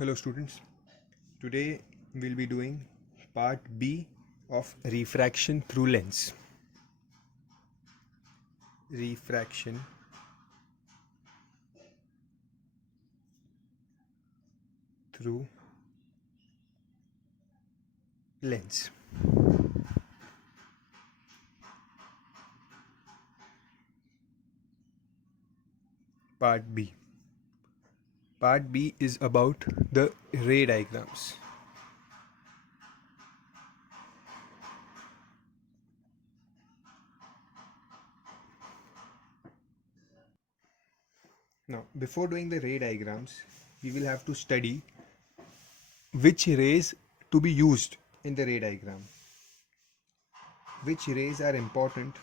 Hello students, today we'll be doing part B of refraction through lens. Refraction through lens. Part B. Part B is about the ray diagrams. Now, before doing the ray diagrams, we will have to study which rays to be used in the ray diagram. Which rays are important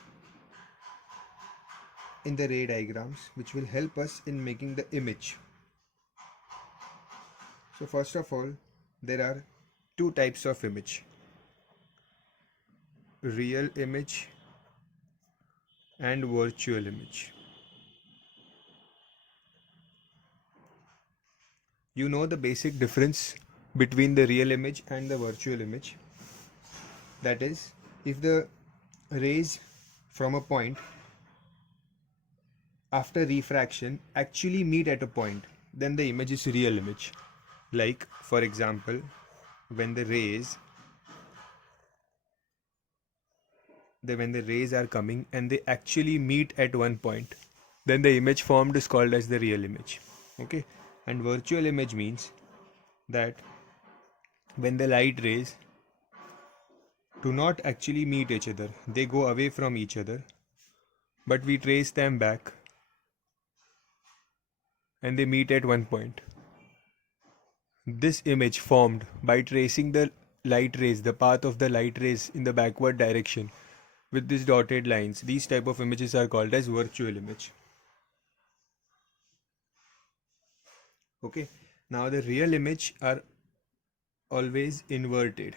in the ray diagrams, which will help us in making the image. So first of all, there are two types of image: real image and virtual image. You know the basic difference between the real image and the virtual image. That is, if the rays from a point after refraction actually meet at a point, then the image is real image. Like, for example, when the rays are coming and they actually meet at one point, then the image formed is called as the real image. Okay, and virtual image means that when the light rays do not actually meet each other, they go away from each other, but we trace them back and they meet at one point. This image formed by tracing the light rays, the path of the light rays in the backward direction with these dotted lines, these type of images are called as virtual image. Okay, now the real image are always inverted.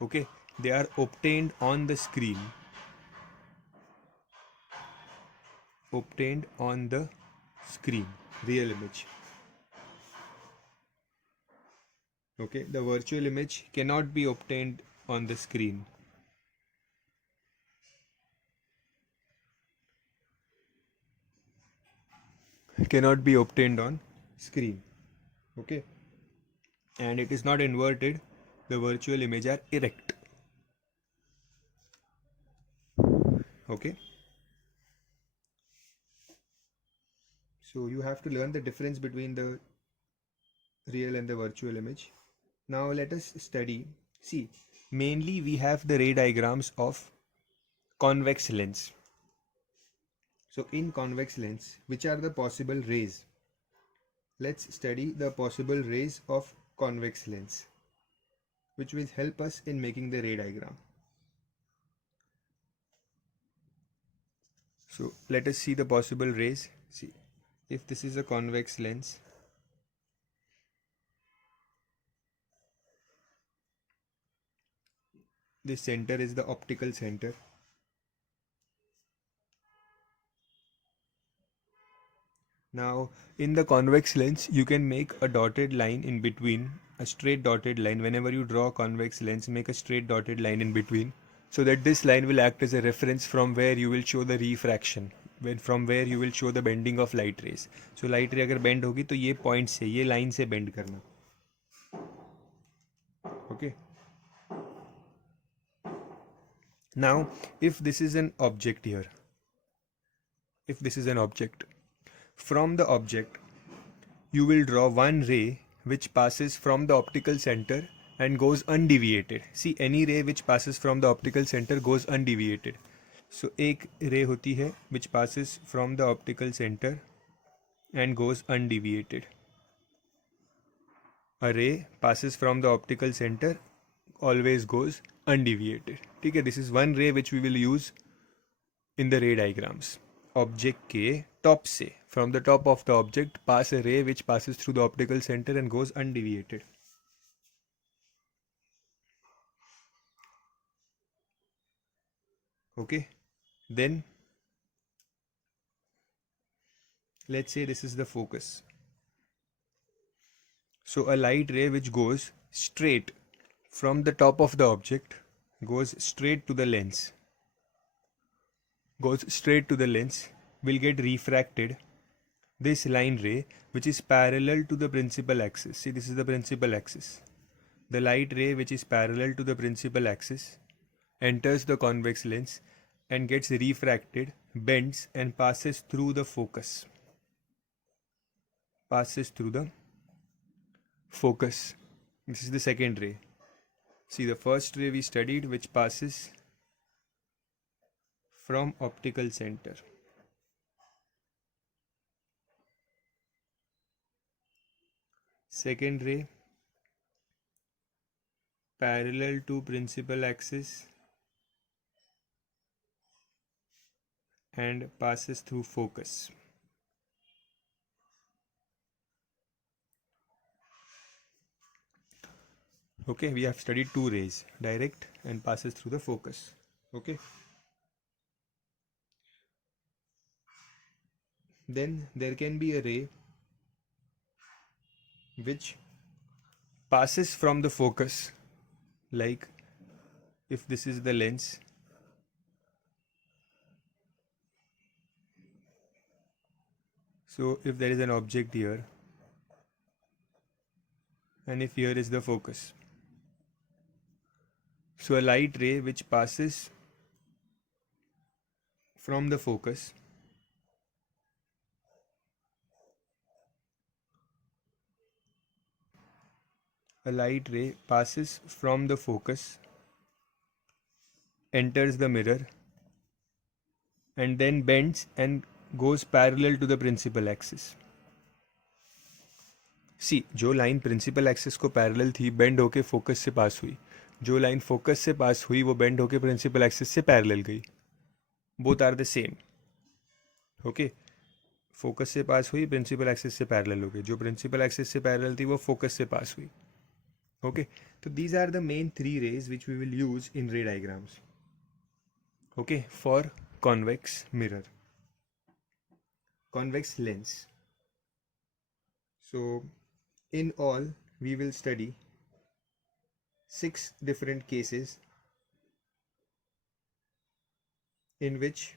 Okay, they are obtained on the screen. Obtained on the screen, real image. Okay, the virtual image cannot be obtained on the screen. Cannot be obtained on screen. Okay, and it is not inverted. The virtual image are erect. Okay, so you have to learn the difference between the real and the virtual image. Now let us study. See, mainly we have the ray diagrams of convex lens. So in convex lens, which are the possible rays? Let's study the possible rays of convex lens, which will help us in making the ray diagram. So let us see the possible rays. See, if this is a convex lens, this center is the optical center. Now in the convex lens, you can make a dotted line in between, a straight dotted line. Whenever you draw a convex lens, make a straight dotted line in between, so that this line will act as a reference from where you will show the refraction, from where you will show the bending of light rays. So light ray अगर bend होगी तो ये point से, ये line से bend करना. Okay. Now if this is an object here, if this is an object, from the object you will draw one ray which passes from the optical center and goes undeviated. See, any ray which passes from the optical center goes undeviated. So एक ray होती है which passes from the optical center and goes undeviated. A ray passes from the optical center, always goes undeviated. ठीक है, this is one ray which we will use in the ray diagrams. Object के top से, from the top of the object, pass a ray which passes through the optical center and goes undeviated. Okay, then let's say this is the focus. So a light ray which goes straight from the top of the object goes straight to the lens, will get refracted. This line ray which is parallel to the principal axis, see this is the principal axis, the light ray which is parallel to the principal axis enters the convex lens and gets refracted, bends and passes through the focus. This is the second ray. See the first ray we studied which passes from optical center. Second ray parallel to principal axis and passes through focus. Okay, we have studied two rays, direct and passes through the focus. Okay. Then there can be a ray which passes from the focus, like if this is the lens, so if there is an object here and if here is the focus, so a light ray which passes from the focus enters the mirror and then bends and goes parallel to the principal axis. सी जो line principal axis को parallel थी bend होके focus से pass हुई, जो line focus से pass हुई वो बेंड होके प्रिंसिपल एक्सिस से पैरेलल गई. Both are the same. Okay, focus से पास हुई, प्रिंसिपल एक्सिस से पैरेलल हो गई, जो प्रिंसिपल एक्सिस से पैरेलल थी वो फोकस से पास हुई. ओके, तो these are the main three rays which we will use in ray diagrams. Okay, for convex mirror, convex lens. So in all we will study 6 different cases in which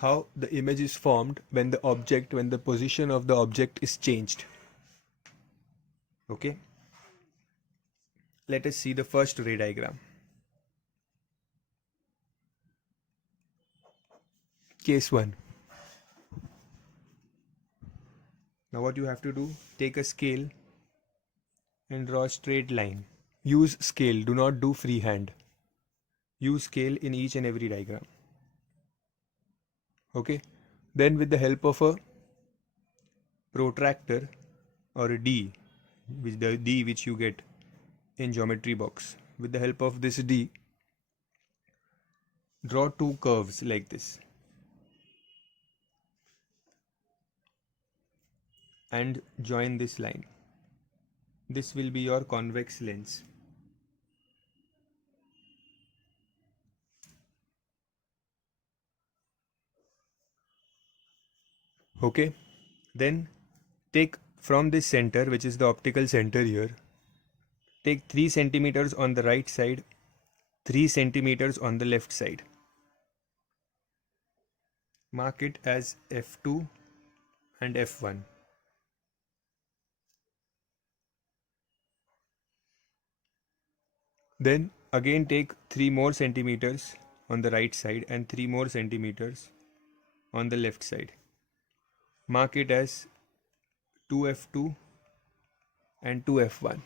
how the image is formed when the position of the object is changed. Okay, let us see the first ray diagram. Case 1. Now what you have to do, take a scale and draw a straight line. Use scale, do not do freehand. Use scale in each and every diagram. Okay, then with the help of a protractor or a D, which you get in geometry box, with the help of this D, draw two curves like this and join this line. This will be your convex lens. Okay, then take from this center, which is the optical center here, take 3 centimeters on the right side, 3 centimeters on the left side. Mark it as F2 and F1. Then again take 3 more centimeters on the right side and 3 more centimeters on the left side. Mark it as 2F2 and 2F1.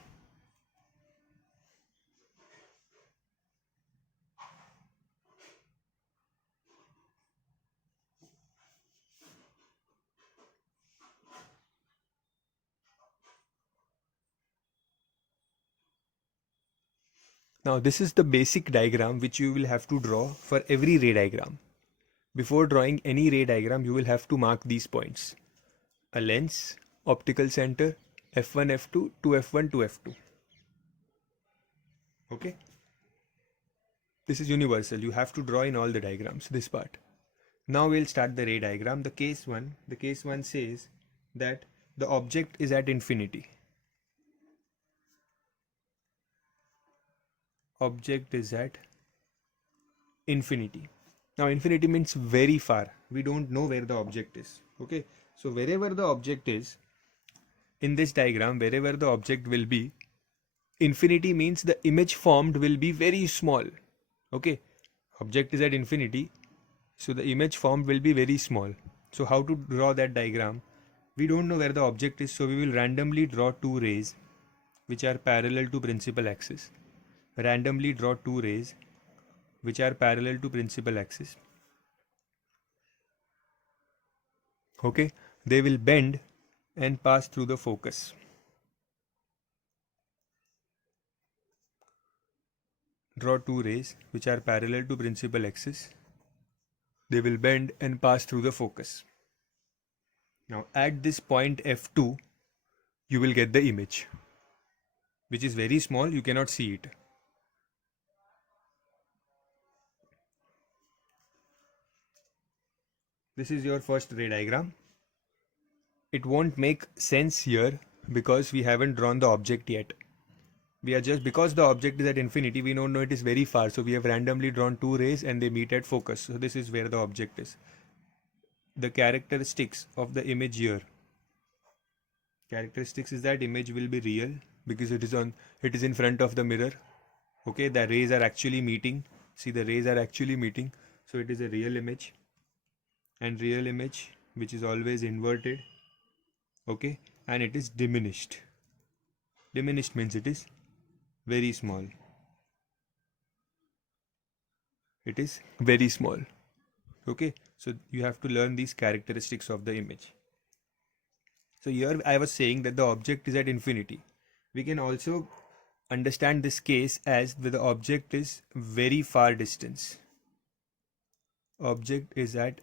Now this is the basic diagram which you will have to draw for every ray diagram. Before drawing any ray diagram, you will have to mark these points: a lens, optical center, F1, F2, 2F1, 2F2. Okay? This is universal. You have to draw in all the diagrams, this part. Now we'll start the ray diagram. The case 1 says that the object is at infinity. Object is at infinity. Now infinity means very far. We don't know where the object is. Okay, so wherever the object is in this diagram, wherever the object will be, infinity means the image formed will be very small. Okay, object is at infinity, so the image formed will be very small. So how to draw that diagram? We don't know where the object is, so we will randomly draw two rays which are parallel to principal axis. Randomly draw two rays which are parallel to principal axis. Okay, they will bend and pass through the focus. Draw two rays which are parallel to principal axis. They will bend and pass through the focus. Now at this point F2, you will get the image, which is very small, you cannot see it. This is your first ray diagram. It won't make sense here because we haven't drawn the object yet. We are just, because the object is at infinity, we don't know it is very far, so we have randomly drawn two rays and they meet at focus. So this is where the object is. The characteristics of the image here. Characteristics is that image will be real because it is in front of the mirror. Okay, the rays are actually meeting. See, the rays are actually meeting, so it is a real image. And real image which is always inverted. Okay, and it is diminished. Diminished means it is very small. It is very small. Okay, so you have to learn these characteristics of the image. So here I was saying that the object is at infinity. We can also understand this case as the object is very far distance. Object is at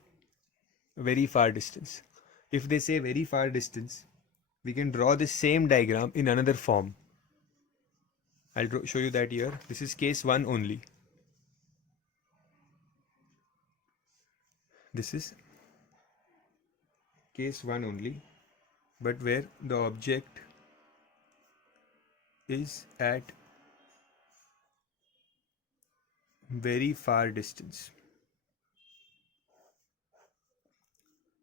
very far distance. If they say very far distance, we can draw the same diagram in another form. I'll show you that here. This is case 1 only. This is case 1 only, but where the object is at very far distance.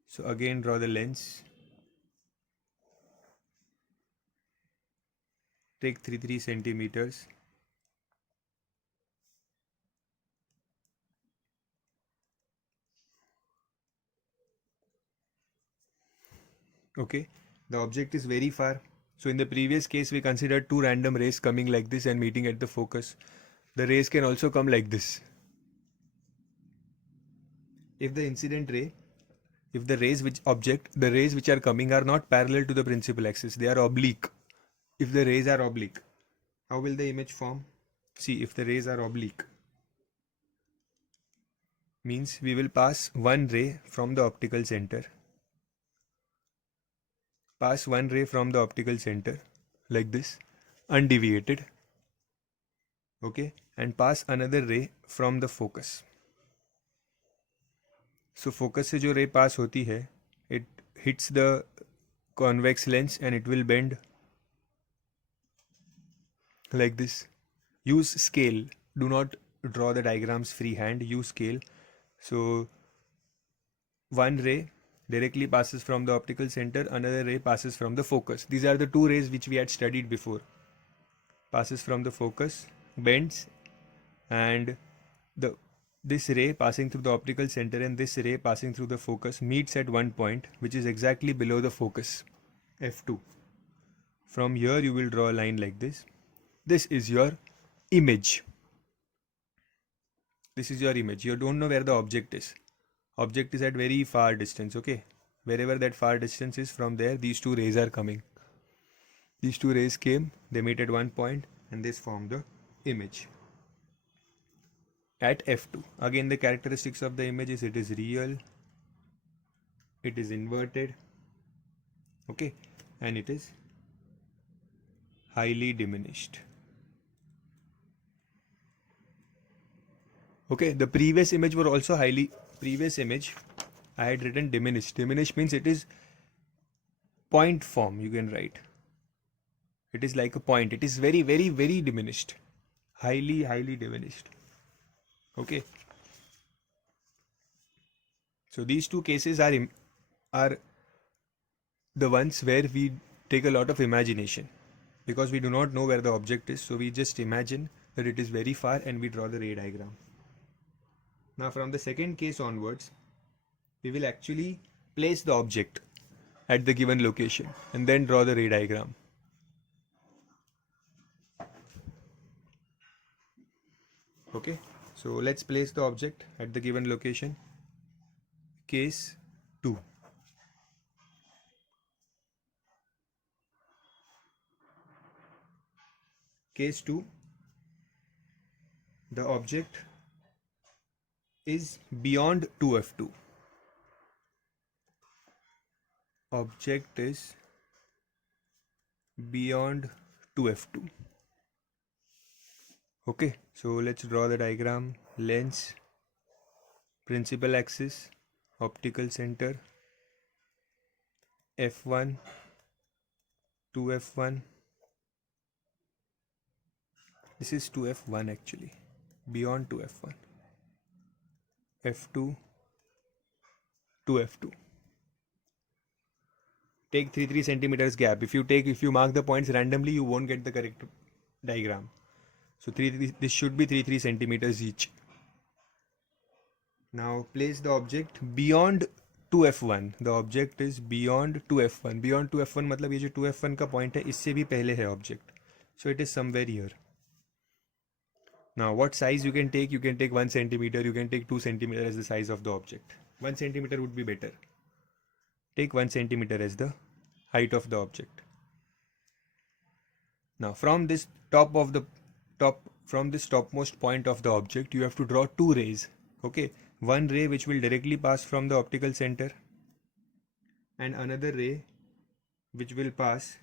So again draw the lens. Take 3 centimeters. Okay, the object is very far. So in the previous case we considered two random rays coming like this and meeting at the focus. The rays can also come like this. If the incident ray, if the rays the rays which are coming are not parallel to the principal axis, they are oblique. If the rays are oblique, how will the image form? See, if the rays are oblique, means we will pass one ray from the optical center. Pass one ray from the optical center like this, undeviated. Okay, and pass another ray from the focus. So focus से जो ray pass होती है, it hits the convex lens and it will bend like this. Use scale. Do not draw the diagrams freehand. Use scale. So one ray directly passes from the optical center, another ray passes from the focus. These are the two rays which we had studied before. Passes from the focus, bends, and this ray passing through the optical center and this ray passing through the focus meets at one point which is exactly below the focus, F2. From here you will draw a line like this. This is your image. This is your image. You don't know where the object is. Object is at very far distance. Okay, wherever that far distance is, from there these two rays are coming. These two rays came, they meet at one point and this form the image at F2. Again, the characteristics of the image is it is real, it is inverted, okay, and it is highly diminished. Okay, the previous image I had written diminished. Diminished means it is point form, you can write. It is like a point. It is very, very, very diminished. Highly, highly diminished. Okay. So these two cases are the ones where we take a lot of imagination, because we do not know where the object is, so we just imagine that it is very far and we draw the ray diagram. Now from the second case onwards, we will actually place the object at the given location and then draw the ray diagram. Okay, so let's place the object at the given location. Case 2. Case 2, the object is beyond 2f2. Object is beyond 2f2. Okay, so let's draw the diagram. Lens, principal axis, optical center, f1, 2f1. This is 2f1 actually, beyond 2f1. f2, 2f2. Take 3 centimeters gap. If you mark the points randomly, you won't get the correct diagram. So this should be 3 centimeters each. Now place the object beyond 2f1. The object is beyond 2f1. Beyond 2f1 मतलब ये जो 2f1 का point है इससे भी पहले है object. So it is somewhere here. Now what size you can take? You can take 1 centimeter. You can take 2 centimeter as the size of the object. 1 centimeter would be better. Take 1 centimeter as the height of the object. Now from this topmost point of the object, you have to draw 2 rays. Okay, one ray which will directly pass from the optical center, and another ray which will pass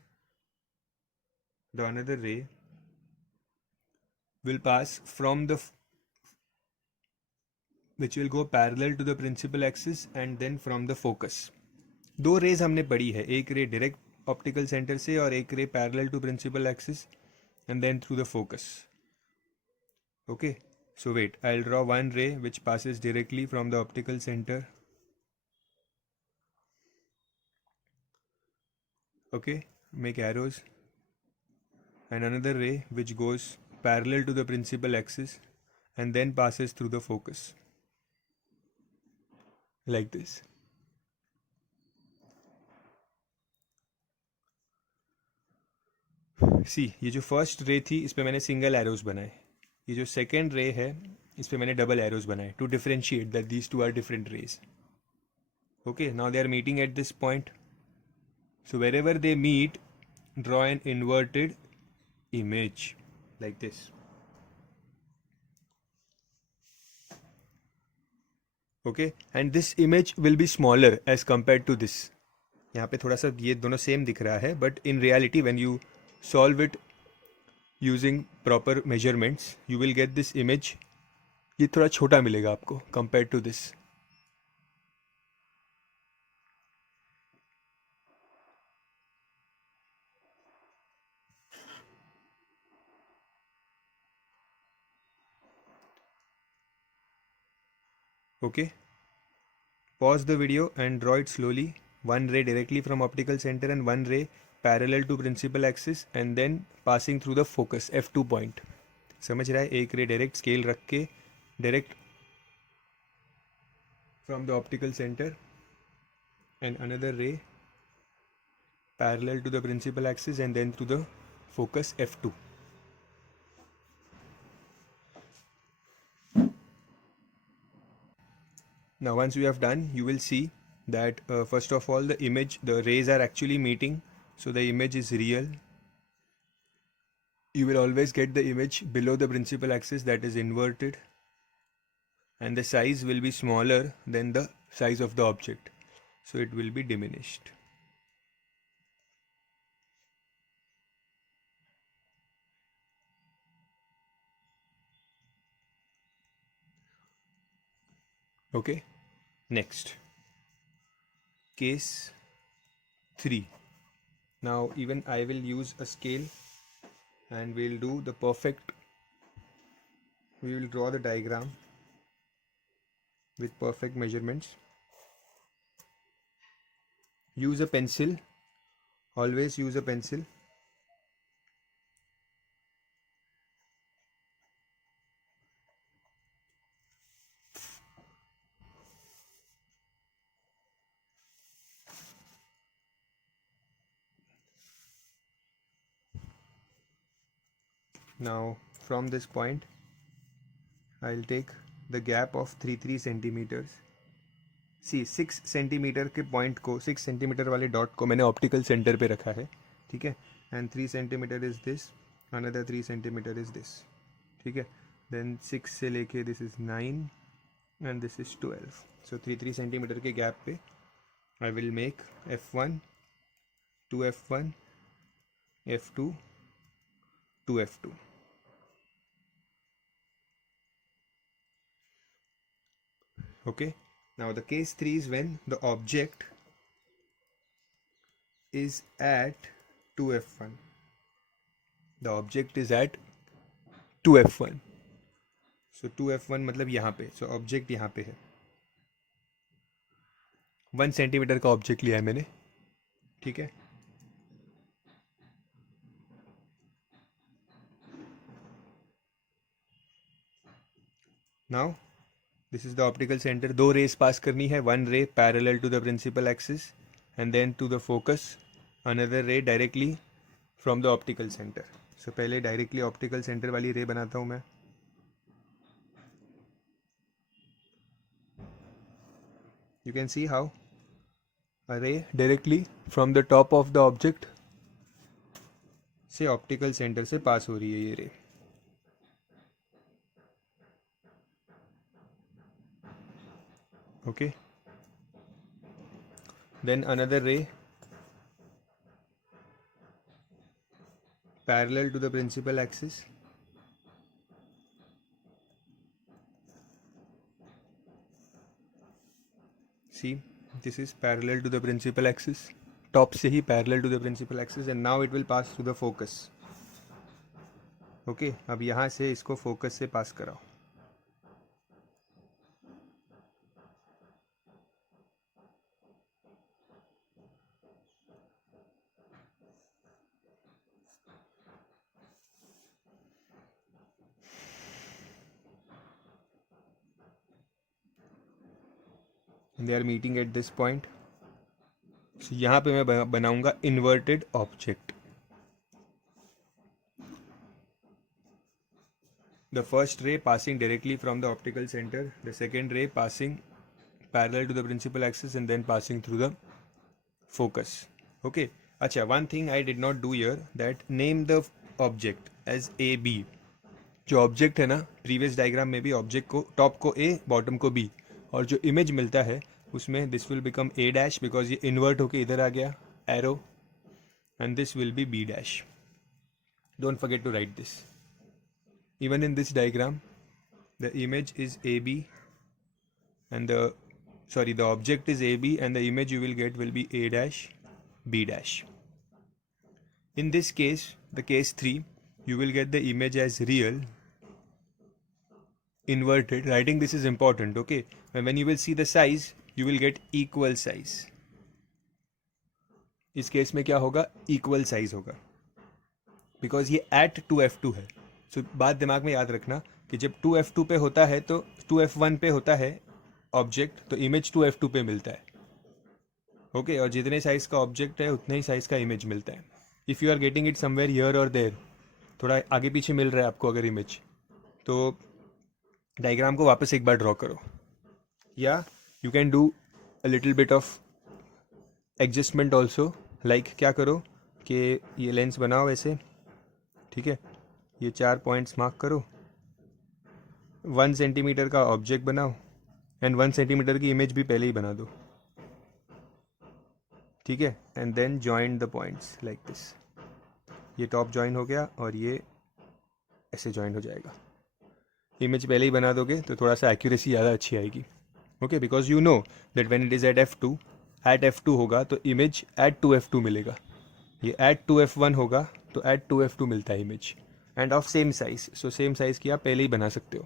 from the which will go parallel to the principal axis and then from the focus. दो raise हमने पढ़ी है, एक रे direct optical centre से और एक ray parallel to principal axis and then through the focus. Okay, so wait, I'll draw one ray which passes directly from the optical center. Okay, make arrows, and another ray which goes parallel to the principal axis and then passes through the focus like this. सी ये जो first ray थी इस पे मैंने single arrows बनाए, ये जो second रे है इस पे मैंने डबल एरोज बनाए to differentiate that these two are different rays. Okay, now they are meeting at this point, so wherever they meet draw an inverted image like this. Okay, and this image will be smaller as compared to this. यहाँ पे थोड़ा सा ये दोनों same दिख रहा है, but in reality when you solve it using proper measurements you will get this image, ये थोड़ा छोटा मिलेगा आपको compared to this. Okay, pause the video and draw it slowly. One ray directly from optical center and one ray parallel to principal axis and then passing through the focus f2 point. समझ रहा है? एक रे direct scale रख के direct from the optical center and another ray parallel to the principal axis and then to the focus f2. Now once you have done, you will see that first of all the rays are actually meeting, so the image is real. You will always get the image below the principal axis, that is inverted, and the size will be smaller than the size of the object, so it will be diminished. Okay, next. case 3. Now even I will use a scale and we'll do the perfect, we will draw the diagram with perfect measurements. Use a pencil, always use a pencil. Now from this point I'll take the gap of 3 centimeters. सी 6 centimetre के point को, 6 centimetre वाले dot को मैंने optical centre पे रखा है, ठीक है. And 3 centimetre is this, another 3 centimetre is this, ठीक है. देन 6 से लेके this is 9 and this is 12. So 3 centimetre के गैप पे I will make F1, 2F1, F2, 2F2. Okay. Now the case 3 is when the object is at 2F1. The object is at 2F1. So 2F1 मतलब यहाँ पे, so object यहाँ पे है. 1 centimetre का object लिया है मैंने, ठीक है. Now this is the optical center. 2 rays पास करनी है. 1 ray parallel to the principal axis and then to the focus. Another ray directly from the optical center. So पहले directly optical center वाली ray बनाता हूँ मैं. You can see how a ray directly from the top of the object से optical center से पास हो रही है ये ray. Okay. Then another ray parallel to the principal axis. See, this is parallel to the principal axis. Top से ही parallel to the principal axis and now it will pass through the focus. Okay, अब यहाँ से इसको focus से pass कराओ. They are meeting at this point. So यहाँ पे मैं बनाऊंगा inverted object. The first ray passing directly from the optical center, the second ray passing parallel to the principal axis and then passing through the focus. Okay. अच्छा, one thing I did not do here, that name the object as AB. जो object है ना, previous diagram में भी object को top को A, bottom को B, और जो इमेज मिलता है उसमें this will become A dash because ये इन्वर्ट होके इधर आ गया arrow, and this will be B dash. Don't forget to write this. Even in this diagram, the image is AB and the object is AB and the image you will get will be A dash, B dash. In this case, the case 3, you will get the image as real, inverted. Writing this is important, okay? And when you will see the size, you will get equal size. इस case में क्या होगा? Equal size होगा, because ये at 2F2 है. So बात दिमाग में याद रखना कि जब 2F2 पे होता है तो 2F1 पे होता है ऑब्जेक्ट, तो इमेज 2F2 पे मिलता है. ओके, और जितने साइज़ का ऑब्जेक्ट है उतने ही साइज़ का इमेज मिलता है. If you are getting it somewhere here और देयर, थोड़ा आगे पीछे मिल रहा है आपको अगर इमेज, तो डायग्राम को वापस एक बार ड्रॉ करो, या you can do a little bit of adjustment also. Like क्या करो कि ये लेंस बनाओ ऐसे, ठीक है, ये 4 पॉइंट्स मार्क करो, 1 सेंटीमीटर का ऑब्जेक्ट बनाओ एंड 1 सेंटीमीटर की इमेज भी पहले ही बना दो, ठीक है. And then join the points like this. ये टॉप जॉइन हो गया और ये ऐसे जॉइन हो जाएगा. इमेज पहले ही बना दोगे तो थोड़ा सा एक्यूरेसी ज़्यादा अच्छी आएगी. Okay, because you know that when it is at F2, at F2 होगा तो इमेज एट 2F2 मिलेगा, ये एट 2F1 होगा तो एट 2F2 मिलता है image, end of same size, so same size की आप पहले ही बना सकते हो.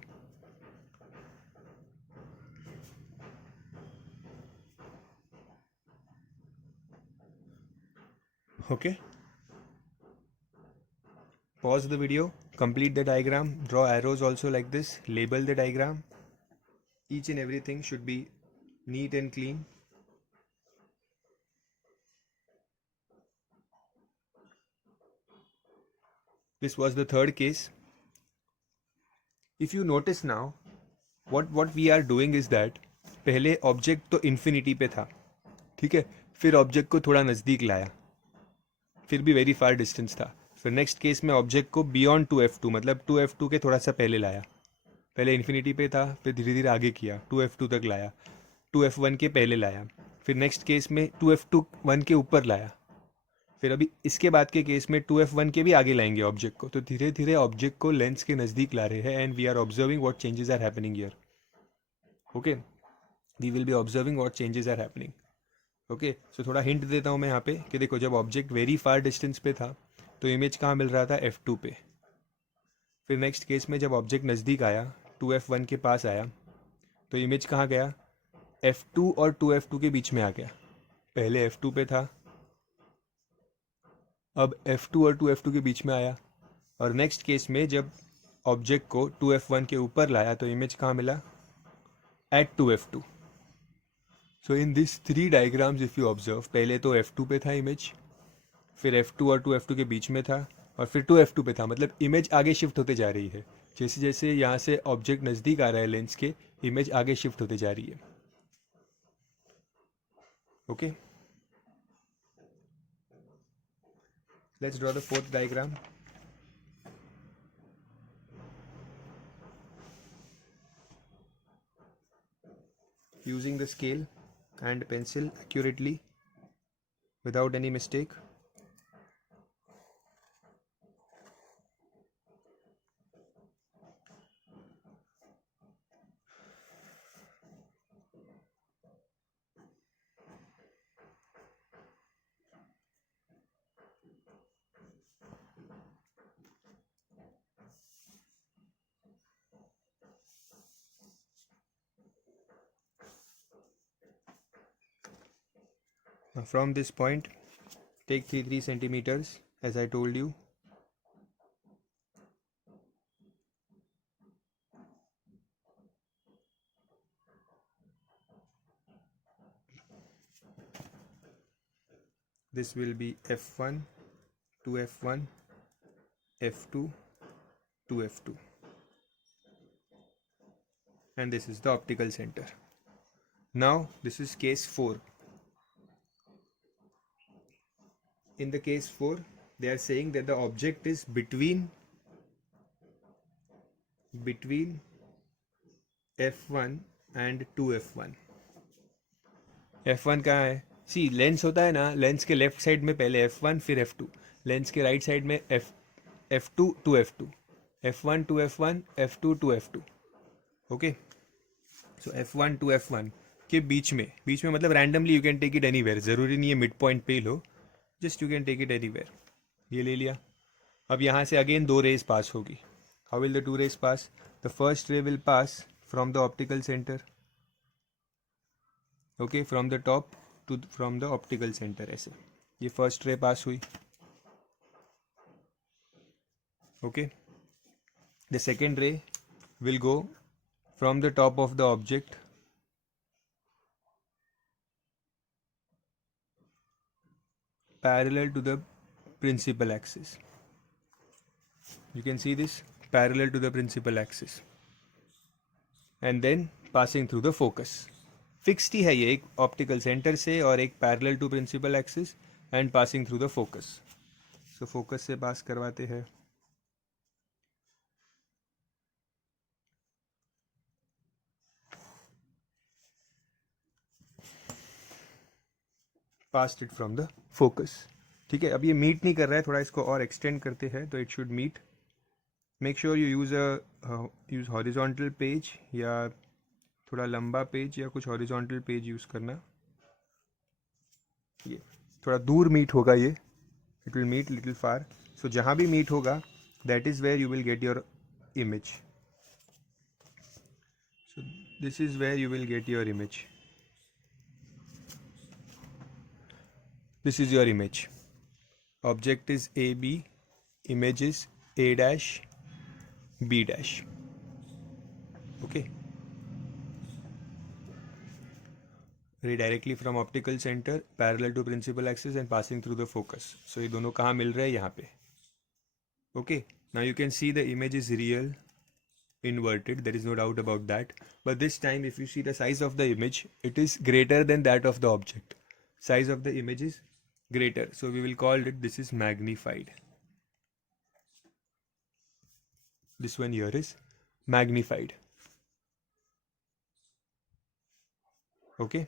Okay, pause the video, complete the diagram, draw arrows also like this, label the diagram. Each and everything should be neat and clean. This was the third case. If you notice now, what we are doing is that पहले object तो infinity पे था, ठीक है, फिर object को थोड़ा नज़दीक लाया, फिर भी वेरी फार डिस्टेंस था, फिर नेक्स्ट केस में ऑब्जेक्ट को बियॉन्ड 2F2 मतलब 2F2 के थोड़ा सा पहले लाया, पहले इन्फिनिटी पे था फिर धीरे धीरे आगे किया 2F2 तक लाया, 2F1 के पहले लाया, फिर नेक्स्ट केस में 2F2 1 के ऊपर लाया, फिर अभी इसके बाद के केस में 2F1 के भी आगे लाएंगे ऑब्जेक्ट को, तो धीरे धीरे ऑब्जेक्ट को लेंस के नज़दीक ला रहे हैं and we are observing what changes are happening here. Okay, we will be observing what changes are happening. Okay, so थोड़ा हिंट देता हूँ मैं यहाँ पे कि देखो जब ऑब्जेक्ट वेरी फार डिस्टेंस पे था तो इमेज कहाँ मिल रहा था F2 पे, फिर नेक्स्ट केस में जब ऑब्जेक्ट नज़दीक आया 2F1 के पास आया तो इमेज कहाँ गया, F2 और 2F2 के बीच में आ गया, पहले F2 पे था अब F2 और 2F2 के बीच में आया, और नेक्स्ट केस में जब ऑब्जेक्ट को 2F1 के ऊपर लाया तो इमेज कहाँ मिला, at 2F2. So in this three diagrams if you observe, पहले तो F2 पे था इमेज, फिर F2 और 2F2 के बीच में था, और फिर 2F2 पे था, मतलब इमेज आगे शिफ्ट होते जा रही है, जैसे जैसे यहाँ से ऑब्जेक्ट नज़दीक आ रहा है लेंस के, इमेज आगे शिफ्ट होते जा रही है. Okay, let's draw the fourth diagram. Using the scale and pencil accurately without any mistake. Now from this point take 3 centimeters as I told you. This will be F1, 2F1, F2, 2F2, and this is the optical center. Now this is case 4. In the case 4 they are saying that the object is between F1 and 2F1. F1 कहाँ है, सी lens होता है ना, lens के left side में पहले F1 फिर F2, lens के राइट साइड में F2 2F2, F1 2F1, F2 2F2. Okay, सो F1 2F1 के बीच में मतलब randomly you can take it anywhere, ज़रूरी नहीं है मिड पॉइंट पे ही लो, just you can take it anywhere. ये ले लिया. अब यहाँ से अगेन 2 रेज पास होगी. How will the 2 rays pass, the first ray will pass from the optical centre. Okay, from the top to from the optical centre, ऐसे ये first ray pass हुई. Okay, the second ray will go from the top of the object parallel to the principal axis. You can see this, parallel to the principal axis, and then passing through the focus. Fixed ही है ये, एक optical centre से और एक parallel to principal axis and passing through the focus. So focus से pass करवाते हैं. Past it from the focus. ठीक है, अब ये मीट नहीं कर रहा है, थोड़ा इसको और एक्सटेंड करते हैं तो it should meet. Make sure you use horizontal page या थोड़ा लंबा पेज या कुछ हॉरिजॉन्टल पेज यूज़ करना. थोड़ा दूर मीट होगा ये, it will meet little far. So जहाँ भी मीट होगा that is where you will get your image. So this is where you will get your image. This is your image. Object is AB, image is A dash, B dash. Okay. Ray directly from optical center parallel to principal axis and passing through the focus. So ये दोनों कहाँ मिल रहे हैं? यहाँ पे. Okay. Now you can see the image is real, inverted, there is no doubt about that, but this time if you see the size of the image, it is greater than that of the object. Size of the image is greater, so we will call it, this is magnified. This one here is magnified. Okay,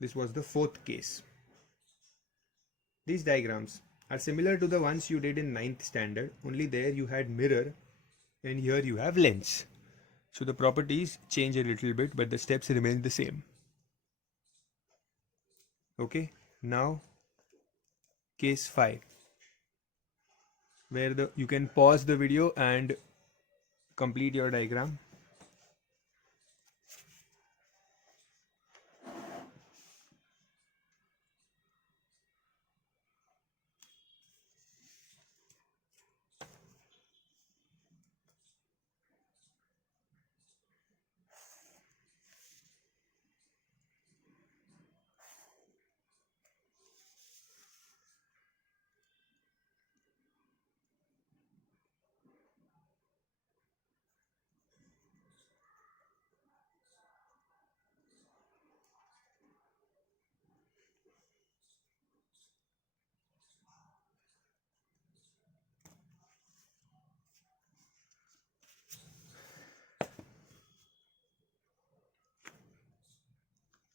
this was the fourth case. These diagrams are similar to the ones you did in 9th standard, only there you had mirror and here you have lens. So the properties change a little bit, but the steps remain the same. Okay, now case 5, where you can pause the video and complete your diagram.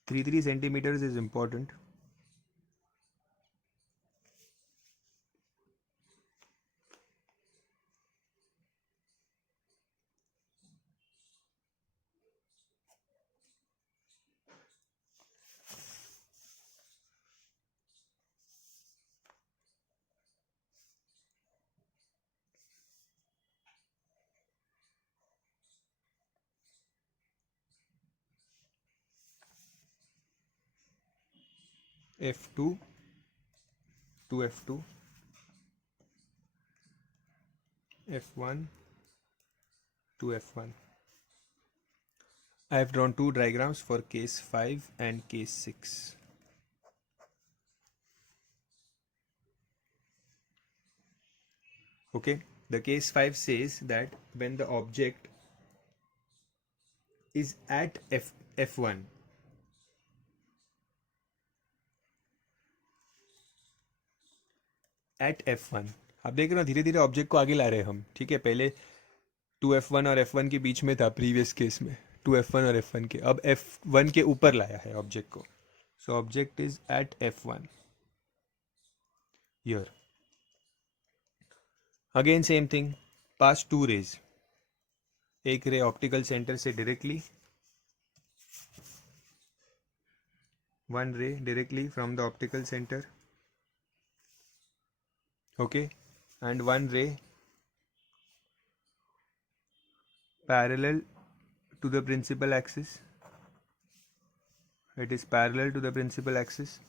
Three centimeters is important. F2 to F2, F1 to F1. I have drawn two diagrams for case 5 and case 6. Okay, the case 5 says that when the object is at F1, at F1, आप देख रहे हो धीरे धीरे object को आगे ला रहे हैं हम. ठीक है, पहले 2F1 और F1 के बीच में था प्रीवियस केस में, 2F1 और F1 के, अब F1 के ऊपर लाया है ऑब्जेक्ट को. So object is at F1 here. Again same thing, pass two rays. एक रे ऑप्टिकल सेंटर से directly, one ray directly from the optical center, okay, and one ray parallel to the principal axis. It is parallel to the principal axis,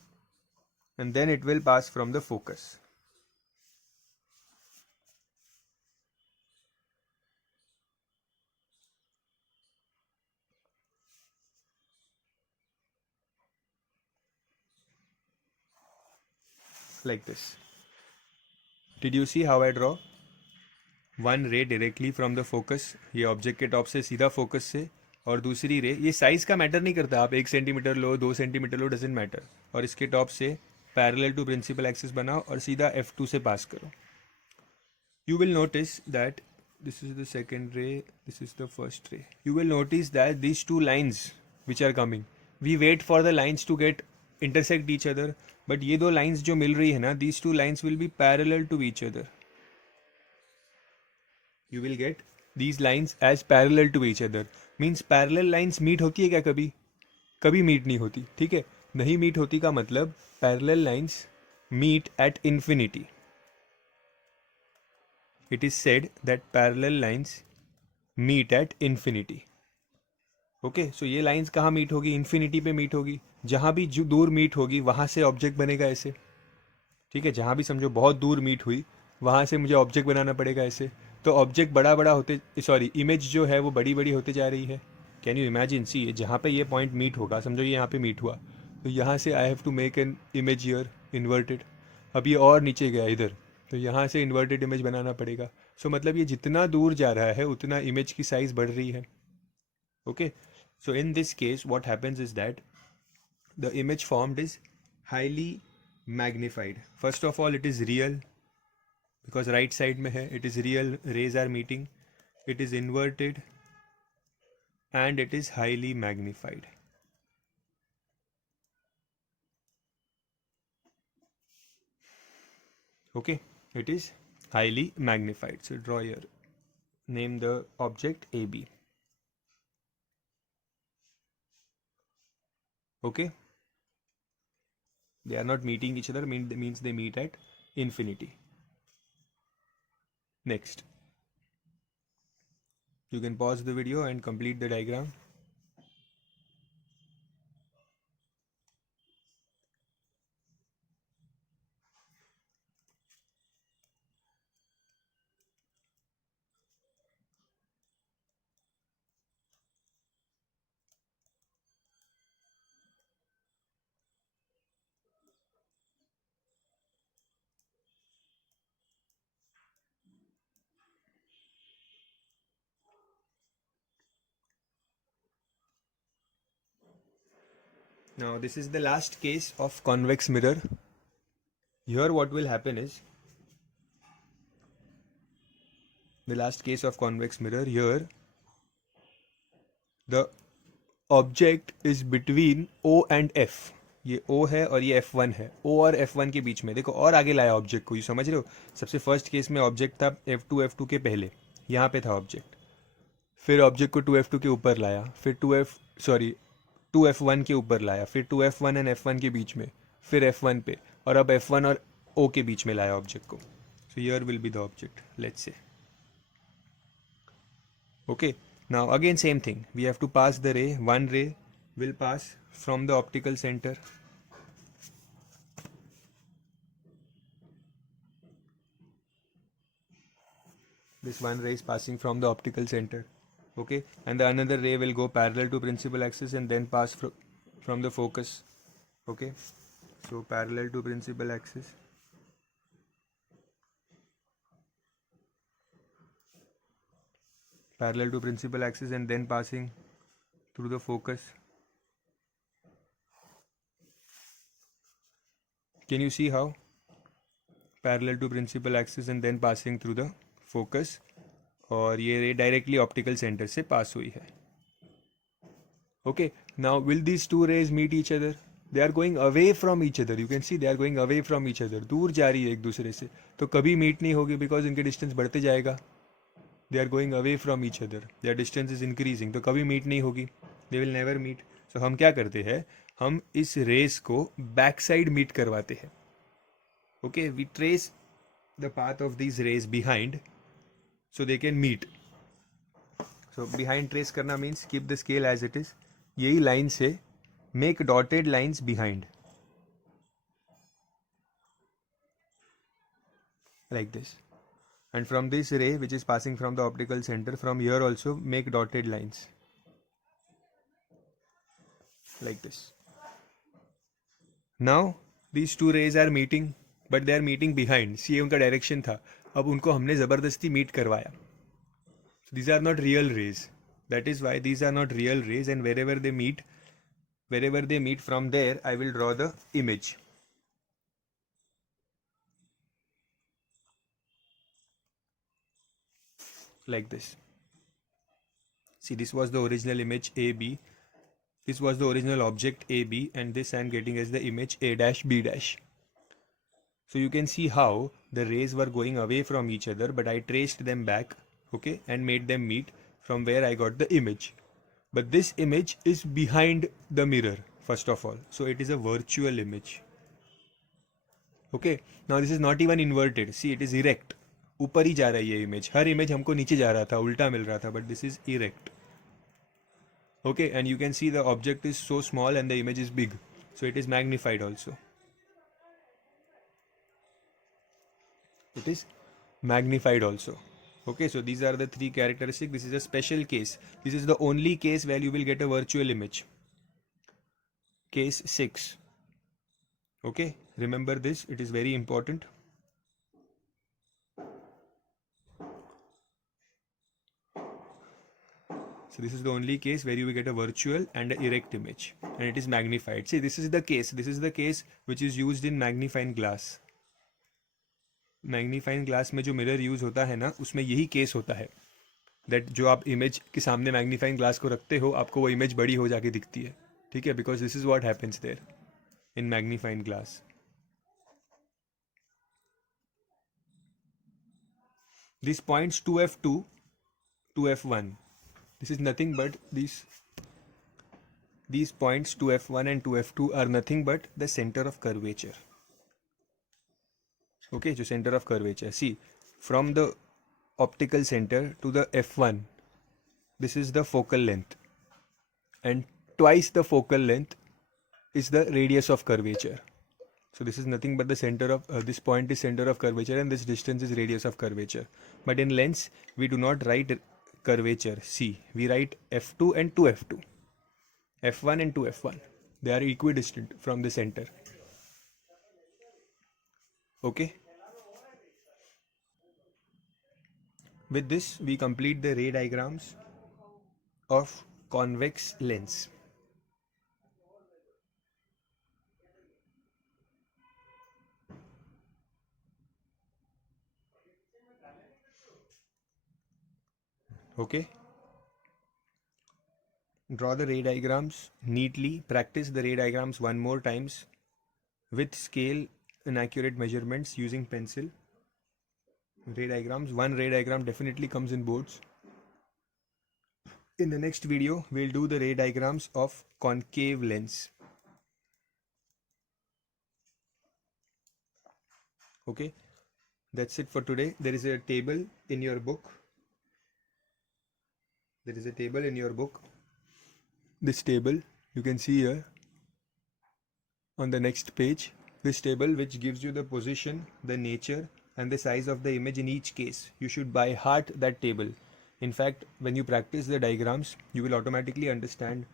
and then it will pass from the focus. Like this. Did you see how I draw? One ray directly from the focus, ये object के top से सीधा focus से, और दूसरी रे, ये size का मैटर नहीं करता, आप 1 centimetre low 2 centimetre low, doesn't matter, और इसके टॉप से पैरेलल टू प्रिंसिपल एक्सिस बनाओ और सीधा F2 से पास करो. You will notice that this is the second ray, this is the first ray. You will notice that these two lines which are coming, we wait for the lines to get intersect each other, but ये दो lines जो मिल रही है ना, these two lines will be parallel to each other. You will get these lines as parallel to each other. Means parallel lines meet होती है क्या कभी? कभी मीट नहीं होती, ठीक है। नहीं मीट होती का मतलब parallel lines meet at infinity. It is said that parallel lines meet at infinity. Okay, so ये लाइंस कहाँ मीट होगी? इन्फिनिटी पे मीट होगी. जहाँ भी जो दूर मीट होगी वहाँ से ऑब्जेक्ट बनेगा ऐसे, ठीक है. जहाँ भी समझो बहुत दूर मीट हुई वहाँ से मुझे ऑब्जेक्ट बनाना पड़ेगा ऐसे. तो ऑब्जेक्ट बड़ा बड़ा होते, सॉरी, इमेज जो है वो बड़ी बड़ी होते जा रही है. Can you imagine? सी, जहाँ पे ये पॉइंट मीट होगा, समझो ये यहाँ पे मीट हुआ, तो यहाँ से I have to make an image here inverted. अब ये और नीचे गया इधर, तो यहाँ से इन्वर्टेड इमेज बनाना पड़ेगा. सो मतलब ये जितना दूर जा रहा है उतना इमेज की साइज बढ़ रही है. Okay, so in this case what happens is that the image formed is highly magnified. First of all, it is real because right side में है. It is real, rays are meeting. It is inverted and it is highly magnified. Okay, it is highly magnified. So draw here. Name the object AB. Okay, they are not meeting each other, means they meet at infinity. Next, you can pause the video and complete the diagram. Now this is the last case of convex mirror. Here what will happen is, the last case of convex mirror, here the object is between O and F. ये O है और ये F1 है. O और F1 के बीच में देखो और आगे लाया ऑब्जेक्ट को, ये समझ रहे हो. सबसे फर्स्ट केस में ऑब्जेक्ट था F2 के पहले, यहाँ पे था ऑब्जेक्ट. फिर ऑब्जेक्ट को 2F2 के ऊपर लाया, फिर 2F1 के ऊपर लाया, फिर 2F1 एंड F1 के बीच में, फिर F1 पे, और अब F1 और O के बीच में लाया ऑब्जेक्ट को. So here will be the object, let's say. Okay, now again same thing, we have to pass the ray. One ray will pass from the optical center. This one ray is passing from the optical center. Okay, and the another ray will go parallel to principal axis and then pass from the focus. Okay, so parallel to principal axis. Parallel to principal axis and then passing through the focus. Can you see how? Parallel to principal axis and then passing through the focus, और ये रे directly optical centre से pass हुई है. Okay, now will these two rays meet each other? They are going away from each other. You can see they are going away from each other. दूर जा रही है एक दूसरे से, तो कभी मीट नहीं होगी बिकॉज इनके डिस्टेंस बढ़ते जाएगा. They are going away from each other, their distance is increasing, तो कभी मीट नहीं होगी. They will never meet. So हम क्या करते हैं, हम इस रेस को बैक साइड मीट करवाते हैं. Okay, we trace the path of these rays behind so they can meet. So behind trace करना means keep the scale as it is. यही line से make dotted lines behind like this, and from this ray which is passing from the optical center, from here also make dotted lines like this. Now these two rays are meeting, but they are meeting behind. See, ये उनका direction था, अब उनको हमने ज़बरदस्ती meet करवाया. These are not real rays. That is why these are not real rays, and wherever they meet from there, I will draw the image. Like this. See, this was the original image AB. This was the original object AB, and this I am getting as the image A dash B dash. So you can see how the rays were going away from each other, but I traced them back, okay, and made them meet, from where I got the image. but this image is behind the mirror first of all, so it is a virtual image. Okay, now this is not even inverted, see it is erect, ऊपर ही जा रहा है ये image, हर image हमको नीचे जा रहा था, उल्टा मिल रहा था, but this is erect. Okay, and you can see the object is so small and the image is big, so it is magnified also. It is magnified also. Okay, so these are the three characteristics. This is a special case. This is the only case where you will get a virtual image. Case 6. Okay, remember this, it is very important. So this is the only case where you will get a virtual and an erect image, and it is magnified. See, this is the case. This is the case which is used in magnifying glass. Magnifying glass में जो mirror use होता है ना, उसमें यही case होता है, that जो आप इमेज के सामने मैग्नीफाइंग ग्लास को रखते हो, आपको वो इमेज बड़ी हो जाके दिखती है. ठीक है, because this is what happens there in magnifying glass. These points 2f2, 2f1, this is nothing but these points 2f1 and 2f2 are nothing but the center of curvature. Okay, so center of curvature. See, from the optical center to the f1, this is the focal length, and twice the focal length is the radius of curvature. So this is nothing but the center of this point is center of curvature, and this distance is radius of curvature. But in lens we do not write curvature. See, we write f2 and 2f2, f1 and 2f1. They are equidistant from the center. Okay, with this we complete the ray diagrams of convex lens. Okay, draw the ray diagrams neatly, practice the ray diagrams one more times with scale and accurate measurements using pencil. Ray diagrams, one ray diagram definitely comes in boards. In the next video we'll do the ray diagrams of concave lens. Okay, that's it for today. There is a table in your book. There is a table in your book. This table you can see here on the next page. This table which gives you the position, the nature and the size of the image in each case. You should by heart that table. In fact, when you practice the diagrams, you will automatically understand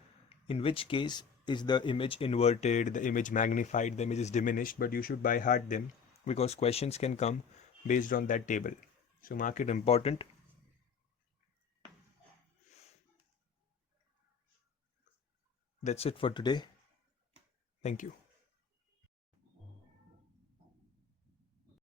in which case is the image inverted, the image magnified, the image is diminished, but you should by heart them because questions can come based on that table. So mark it important. That's it for today. Thank you.